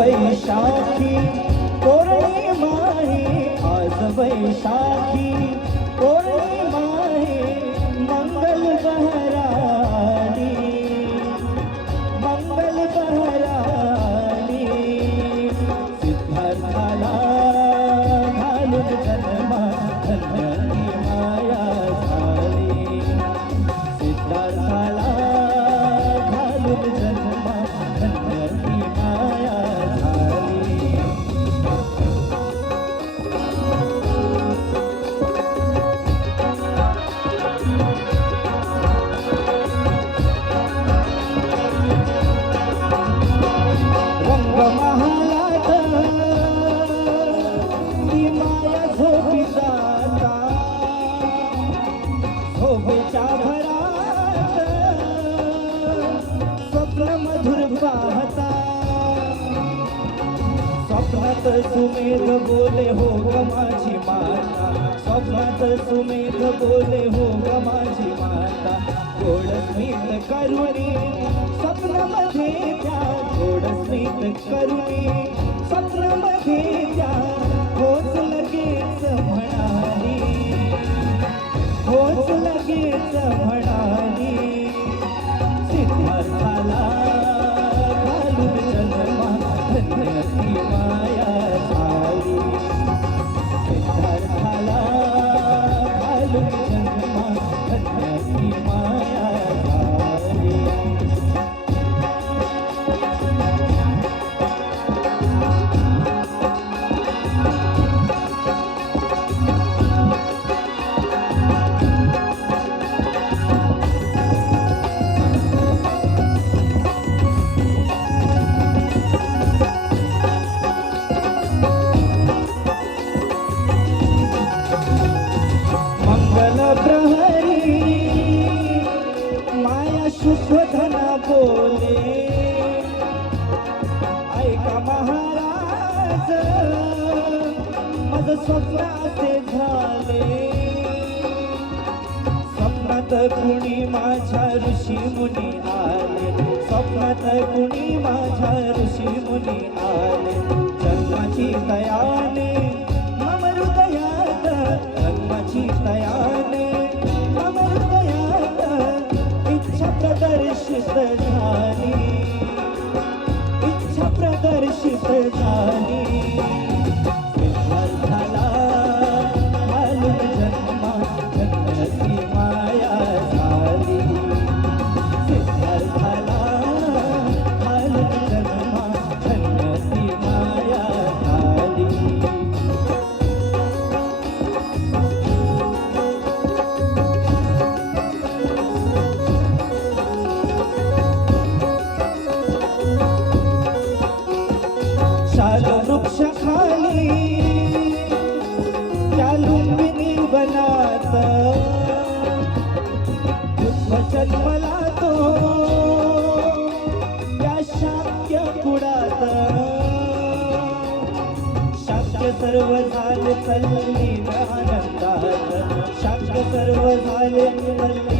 वैशाखी पौर्णिमा आहे, आज वैशाखी पौर्णिमा आहे, मंगल बहराली, मंगल बहराली. सिद्धार्थाला घालून जन्मा धन्य माया झाली, सिद्धार्थाला घालून जन्मा धन्य माया झाली. रंगमहालात ती माया झोपी जाता, झोपेच्या भरात स्वप्न मधुर पाहता. स्वप्नात सुमेध बोले हो ग माझी माता, स्वप्नात सुमेध बोले हो ग माझी माता. गोड स्मित करुणी स्वप्नामध्ये त्या, गोड स्मित करुणी स्वप्नामध्ये त्या, होच लगेच म्हणाली, होच लगेच म्हणाली. सिद्धार्थाला घालून जन्मा धन्य ती माया झाली, सिद्धार्थाला घालून जन्मा धन्य ती माया झाली. प्रहरी माया शुभधना बोले, ऐका महाराज माझं स्वप्न असे झाले. स्वप्नात कुणी माझ्या ऋषी मुनी आले, स्वप्नात कुणी माझ्या ऋषी मुनी आले. जन्माची दयाने मम हृदयात, जन्माची दयाने मम हृदयात इच्छा प्रदर्शित झाली, इच्छा प्रदर्शित झाली. सिद्धार्थाला घालून जन्मा धन्य ती माया झाली, सिद्धार्थाला घालून जन्मा धन्य ती माया झाली. शाल वृक्ष खाली त्या लुंबिनी वनात, जन्मला तो त्या शाक्य कुडात. शाक्य सर्व झाले तल्लीन आनंदात, शाक्य सर्व झाले तल्लीन